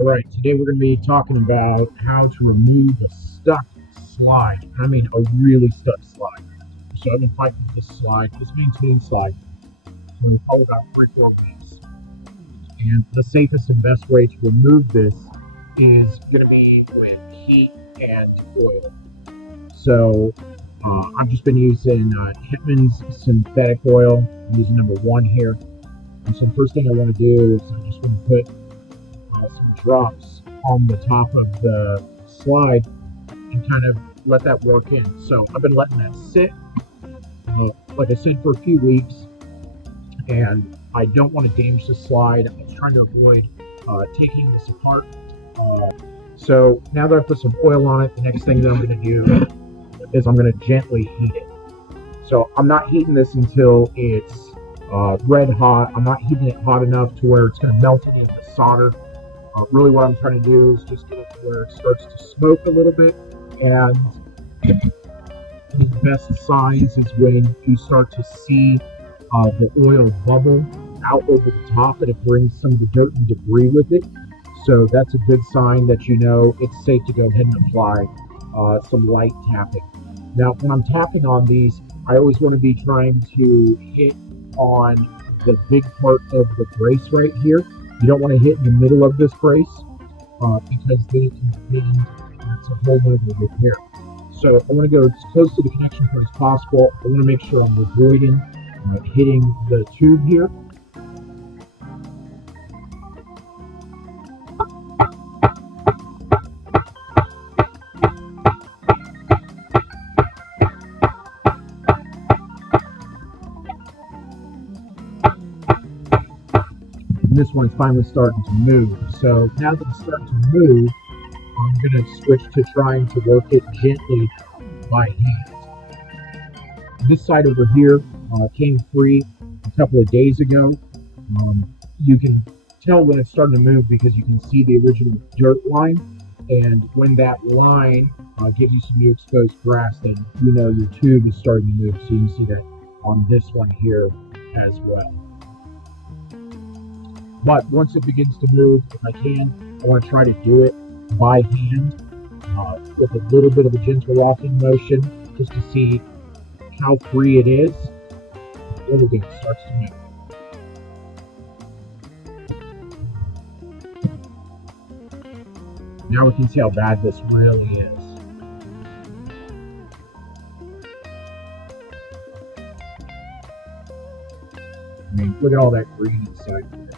All right, today we're going to be talking about how to remove a stuck slide. I mean, a really stuck slide. So I've been fighting with this slide, this maintained slide, for probably about 3 or 4 weeks. And the safest and best way to remove this is going to be with heat and oil. So I've just been using Hetman's synthetic oil. I'm using number 1 here. And so the first thing I want to do is I just want to put some drops on the top of the slide and kind of let that work in. So I've been letting that sit, like I said, for a few weeks, and I don't want to damage the slide. I'm trying to avoid taking this apart. Uh, so now that I put some oil on it, the next thing that I'm going to do is I'm going to gently heat it. So I'm not heating this until it's red hot. I'm not heating it hot enough to where it's going to melt into the solder. Really what I'm trying to do is just get it to where it starts to smoke a little bit, and the best signs is when you start to see the oil bubble out over the top, and it brings some of the dirt and debris with it. So that's a good sign that you know it's safe to go ahead and apply some light tapping. Now, when I'm tapping on these, I always want to be trying to hit on the big part of the brace right here. You don't want to hit in the middle of this brace because then it can bend, and that's a whole other repair. So I want to go as close to the connection point as possible. I want to make sure I'm avoiding hitting the tube here. And this one is finally starting to move. So now that it's starting to move, I'm going to switch to trying to work it gently by hand. This side over here came free a couple of days ago. You can tell when it's starting to move because you can see the original dirt line. And when that line gives you some new exposed grass, then you know your tube is starting to move. So you can see that on this one here as well. But once it begins to move, if I can, I want to try to do it by hand with a little bit of a gentle rocking motion just to see how free it is. There we go, it starts to move. Now we can see how bad this really is. I mean, look at all that green inside here.